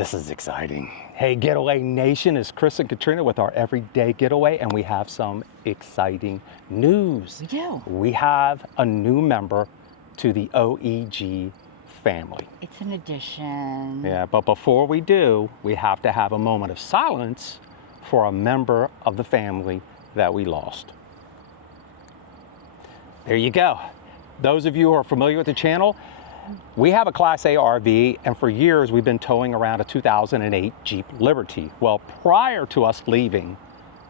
This is exciting. Hey, Getaway Nation, it's Chris and Katrina with our Everyday Getaway, and we have some exciting news. We do. We have a new member to the OEG family. It's an addition. Yeah, but before we do, we have to have a moment of silence for a member of the family that we lost. There you go. Those of you who are familiar with the channel, we have a Class A RV, and for years we've been towing around a 2008 Jeep Liberty. Well, prior to us leaving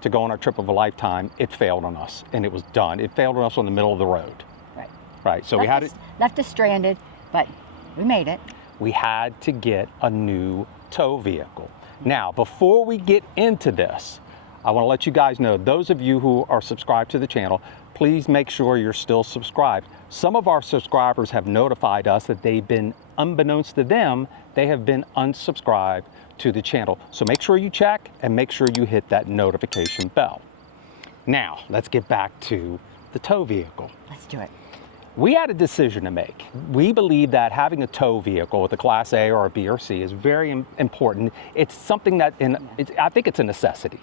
to go on our trip of a lifetime, it failed on us, and it was done. It failed on us on the middle of the road. Right, so left us stranded, but we made it. We had to get a new tow vehicle. Now, before we get into this, I want to let you guys know, those of you who are subscribed to the channel, please make sure you're still subscribed. Some of our subscribers have notified us that they've been, unbeknownst to them, they have been unsubscribed to the channel. So make sure you check and make sure you hit that notification bell. Now, let's get back to the tow vehicle. Let's do it. We had a decision to make. We believe that having a tow vehicle with a Class A or a B or C is very important. It's something that, I think it's a necessity.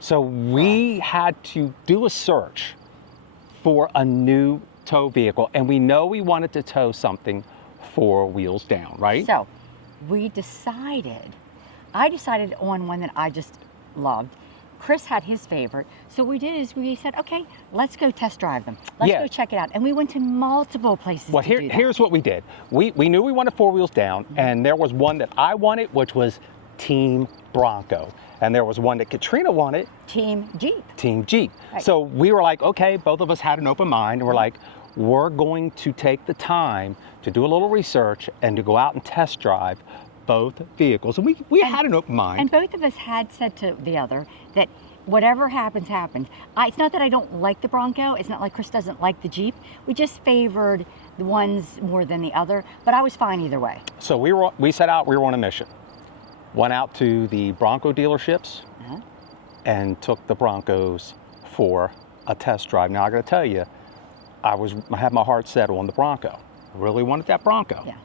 So we had to do a search for a new tow vehicle, and we know we wanted to tow something 4 wheels down, right? So I decided on one that I just loved. Chris had his favorite. So what we did is we said, okay, let's go test drive them. Let's go check it out. And we went to multiple places to do that. Here's what we did. We knew we wanted 4 wheels down, and there was one that I wanted, which was Team Bronco. And there was one that Katrina wanted. Team Jeep. Team Jeep. Right. So we were like, okay, both of us had an open mind, and we're like, we're going to take the time to do a little research and to go out and test drive both vehicles. And we had an open mind. And both of us had said to the other that whatever happens, happens. It's not that I don't like the Bronco. It's not like Chris doesn't like the Jeep. We just favored the ones more than the other, but I was fine either way. So we set out, we were on a mission. Went out to the Bronco dealerships and took the Broncos for a test drive. Now I gotta tell you, I had my heart set on the Bronco. I really wanted that Bronco. Yeah.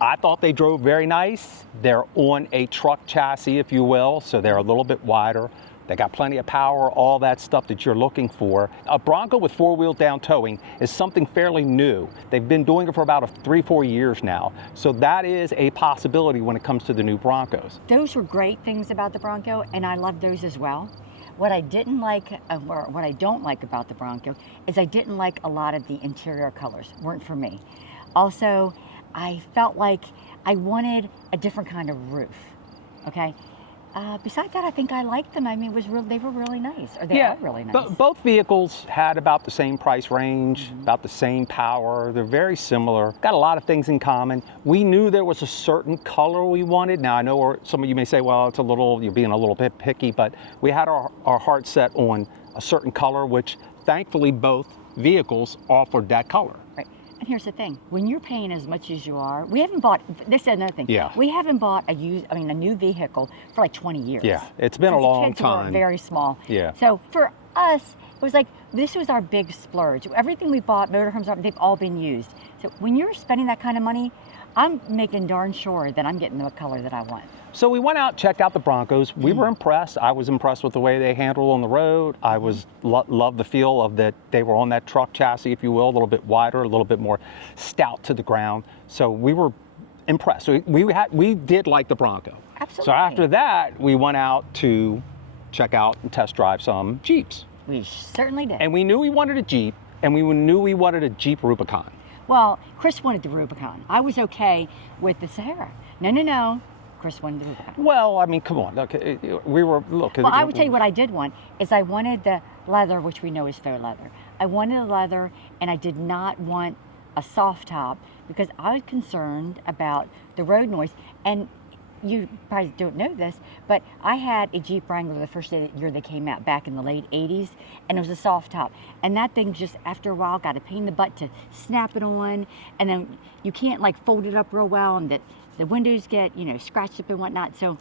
I thought they drove very nice. They're on a truck chassis, if you will, so they're a little bit wider. They got plenty of power, all that stuff that you're looking for. A Bronco with 4-wheel down towing is something fairly new. They've been doing it for about 3-4 years now. So that is a possibility when it comes to the new Broncos. Those were great things about the Bronco, and I love those as well. What I didn't like, or what I don't like about the Bronco, is I didn't like a lot of the interior colors. Weren't for me. Also, I felt like I wanted a different kind of roof, okay? Besides that, I think I liked them. I mean, they were really nice, or they are really nice. Both vehicles had about the same price range, about the same power. They're very similar. Got a lot of things in common. We knew there was a certain color we wanted. Now, I know some of you may say, well, you're being a little bit picky, but we had our heart set on a certain color, which thankfully both vehicles offered that color. Right. And here's the thing, when you're paying as much as you are, we haven't bought, this is another thing, we haven't bought a new vehicle for like 20 years. Yeah, it's been a long time. Kids were very small. Yeah. So for us, it was like, this was our big splurge. Everything we bought, motorhomes, they've all been used. So when you're spending that kind of money, I'm making darn sure that I'm getting the color that I want. So we went out, checked out the Broncos. We were impressed. I was impressed with the way they handled on the road. I loved the feel of that they were on that truck chassis, if you will, a little bit wider, a little bit more stout to the ground. So we were impressed. So we did like the Bronco. Absolutely. So after that, we went out to check out and test drive some Jeeps. We certainly did. And we knew we wanted a Jeep, and we knew we wanted a Jeep Rubicon. Well, Chris wanted the Rubicon. I was okay with the Sahara. No. Chris wanted the Rubicon. Well, I mean, come on. Look, Well, I would tell you what I did want is I wanted the leather, which we know is faux leather. I wanted the leather, and I did not want a soft top because I was concerned about the road noise. And you probably don't know this, but I had a Jeep Wrangler the first year they came out back in the late 80s, and it was a soft top. And that thing just, after a while, got a pain in the butt to snap it on, and then you can't like fold it up real well, and the windows get, scratched up and whatnot, so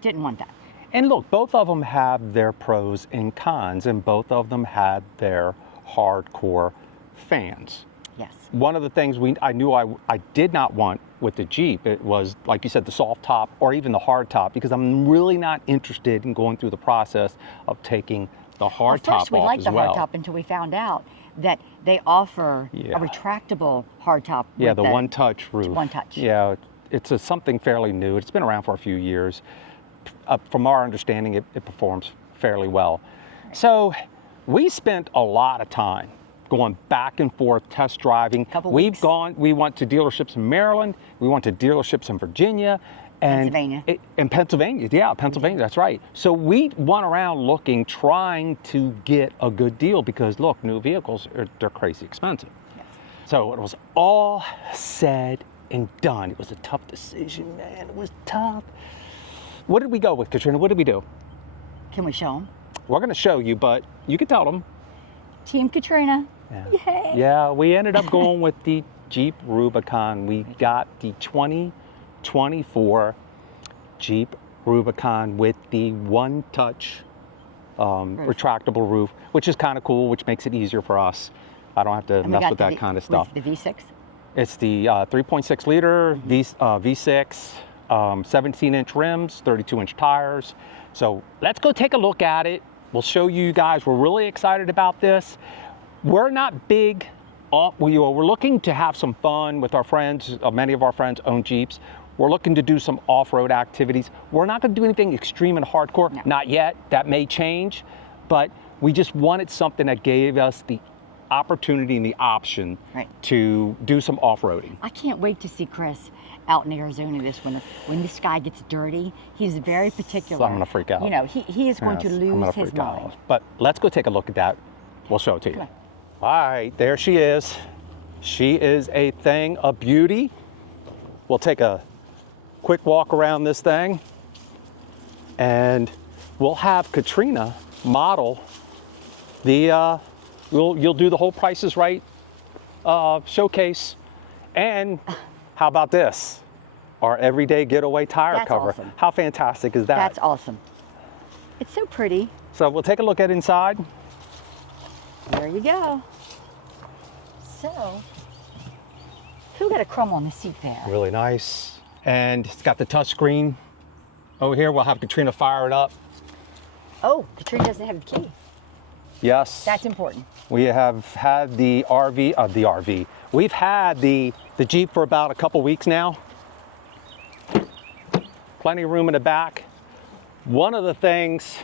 didn't want that. And look, both of them have their pros and cons, and both of them had their hardcore fans. Yes. One of the things I knew I did not want with the Jeep. It was, like you said, the soft top or even the hard top, because I'm really not interested in going through the process of taking the hard top off as well. First, we liked the hard top until we found out that they offer a retractable hard top. Yeah, the one-touch roof. One touch. Yeah, it's something fairly new. It's been around for a few years. From our understanding, it performs fairly well. Right. So we spent a lot of time going back and forth, test driving. We went to dealerships in Maryland, we went to dealerships in Virginia, and Pennsylvania. Yeah, Pennsylvania, that's right. So we went around looking, trying to get a good deal, because look, new vehicles, they're crazy expensive. Yes. So it was all said and done. It was a tough decision, man, it was tough. What did we go with, Katrina? What did we do? Can we show them? We're gonna show you, but you can tell them. Team Katrina. Yeah. Yay. Yeah, we ended up going with the Jeep Rubicon. We got the 2024 Jeep Rubicon with the one-touch retractable roof, which is kind of cool, which makes it easier for us. I don't have to mess with that kind of stuff. The V6? It's the 3.6 liter V6, 17-inch rims, 32-inch tires. So let's go take a look at it. We'll show you guys. We're really excited about this. We're not big, we're looking to have some fun with our friends. Many of our friends own Jeeps. We're looking to do some off-road activities. We're not gonna do anything extreme and hardcore, not yet. That may change, but we just wanted something that gave us the opportunity and the option to do some off-roading. I can't wait to see Chris out in Arizona this winter. When the sky gets dirty, he's very particular. So I'm gonna freak out. You know, he is going to lose his mind. But let's go take a look at that. We'll show it to you. All right, there she is. She is a thing of beauty. We'll take a quick walk around this thing, and we'll have Katrina model the, you'll do the whole Price is Right showcase. And how about this? Our everyday getaway tire cover. Awesome. How fantastic is that? That's awesome. It's so pretty. So we'll take a look at inside. There you go. So, who got a crumb on the seat there? Really nice. And it's got the touch screen over here. We'll have Katrina fire it up. Oh, Katrina doesn't have the key. Yes. That's important. We have had the RV. We've had the Jeep for about a couple weeks now. Plenty of room in the back. One of the things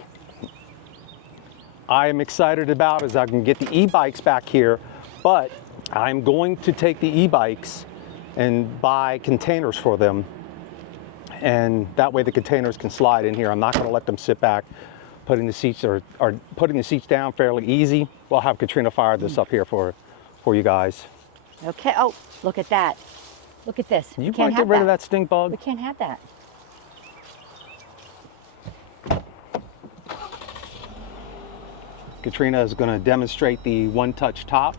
I am excited about is I can get the e-bikes back here, but I'm going to take the e-bikes and buy containers for them. And that way the containers can slide in here. I'm not gonna let them sit back. Putting the seats putting the seats down fairly easy. We'll have Katrina fire this up here for you guys. Okay, oh, look at that. Look at this. You want to get rid of that stink bug? We can't have that. Katrina is going to demonstrate the one-touch top.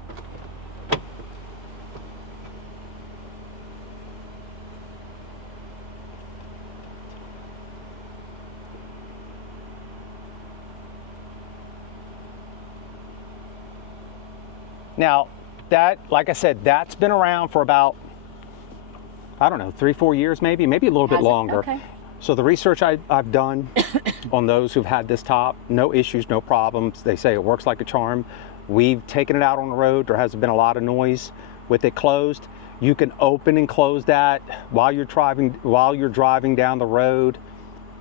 Now, that, like I said, that's been around for about, I don't know, 3-4 years maybe a little bit longer. Okay. So the research I've done on those who've had this top, no issues, no problems. They say it works like a charm. We've taken it out on the road. There hasn't been a lot of noise with it closed. You can open and close that while you're driving down the road.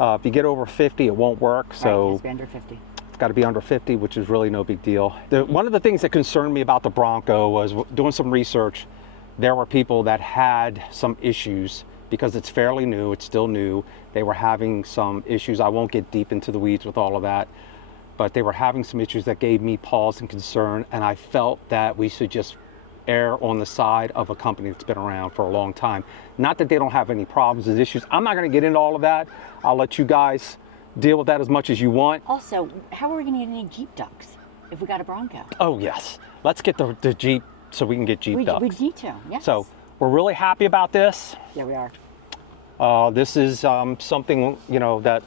If you get over 50, it won't work. So it has to be under 50. It's got to be under 50, which is really no big deal. One of the things that concerned me about the Bronco was doing some research. There were people that had some issues because it's fairly new, it's still new. They were having some issues. I won't get deep into the weeds with all of that, but they were having some issues that gave me pause and concern, and I felt that we should just err on the side of a company that's been around for a long time. Not that they don't have any problems and issues. I'm not gonna get into all of that. I'll let you guys deal with that as much as you want. Also, how are we gonna get any Jeep ducks if we got a Bronco? Oh yes, let's get the Jeep so we can get Jeep ducks. We need to, yes. So we're really happy about this. Yeah, we are. This is something, that,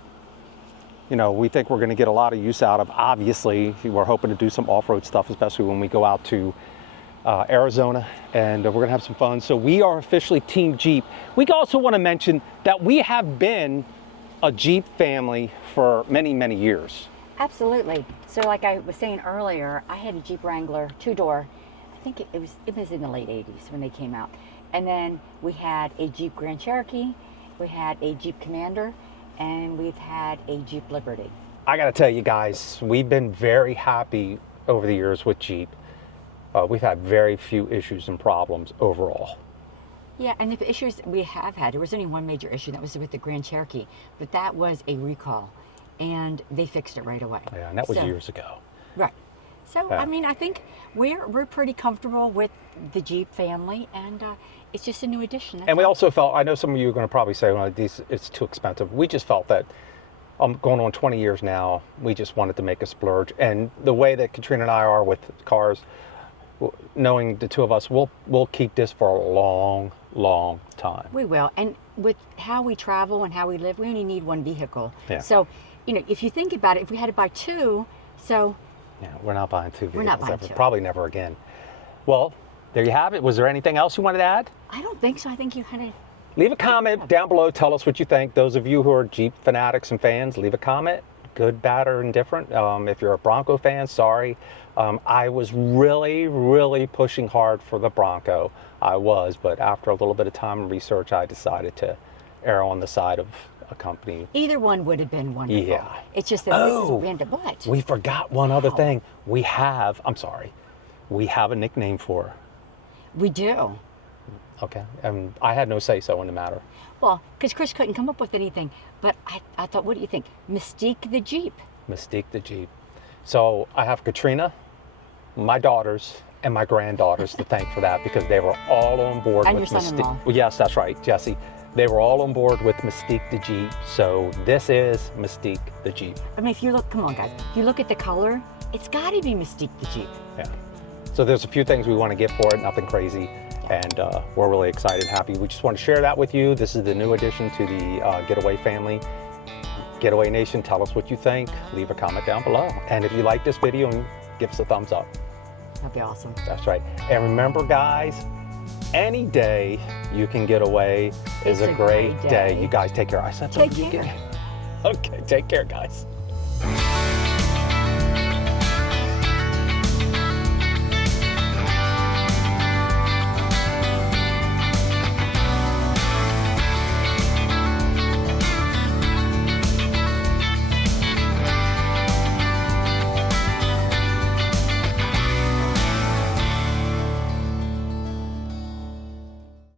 we think we're gonna get a lot of use out of. Obviously, we're hoping to do some off-road stuff, especially when we go out to Arizona, and we're gonna have some fun. So we are officially Team Jeep. We also want to mention that we have been a Jeep family for many, many years. Absolutely. So like I was saying earlier, I had a Jeep Wrangler 2-door. I think it was in the late 80s when they came out. And then we had a Jeep Grand Cherokee, we had a Jeep Commander, and we've had a Jeep Liberty. I gotta tell you guys, we've been very happy over the years with Jeep. We've had very few issues and problems overall. Yeah, and the issues we have had, there was only one major issue, that was with the Grand Cherokee, but that was a recall, and they fixed it right away. Yeah, and that was years ago. Right. So, I mean, I think we're pretty comfortable with the Jeep family, and it's just a new addition. And we also felt, I know some of you are going to probably say, well, it's too expensive. We just felt that going on 20 years now, we just wanted to make a splurge. And the way that Katrina and I are with cars, knowing the two of us, we'll keep this for a long, long time. We will. And with how we travel and how we live, we only need one vehicle. Yeah. So, you know, if you think about it, if we had to buy two, so... Yeah, we're not buying two vehicles. We're not buying two. Probably never again. Well, there you have it. Was there anything else you wanted to add? I don't think so. I think you had to... Leave a comment down below. Tell us what you think. Those of you who are Jeep fanatics and fans, leave a comment. Good, bad, or indifferent. If you're a Bronco fan, sorry. I was really, really pushing hard for the Bronco. I was, but after a little bit of time and research, I decided to err on the side of a company. Either one would have been wonderful. Yeah. It's just that this is random. What? We forgot one other thing. We have a nickname for her. We do. Okay, and I had no say-so in the matter. Well, because Chris couldn't come up with anything, but I thought, what do you think? Mystique the Jeep. Mystique the Jeep. So I have Katrina, my daughters, and my granddaughters to thank for that, because they were all on board and with your son-in-law. Mystique. Well, yes, that's right, Jesse. They were all on board with Mystique the Jeep. So this is Mystique the Jeep. I mean, if you look, come on guys, if you look at the color, it's got to be Mystique the Jeep. Yeah. So there's a few things we want to get for it, nothing crazy. And we're really excited and happy. We just want to share that with you. This is the new addition to the Getaway family. Getaway Nation, tell us what you think. Leave a comment down below. And if you like this video, give us a thumbs up. That'd be awesome. That's right. And remember, guys, any day you can get away is a great day. You guys take care. I said take care. Okay, take care, guys.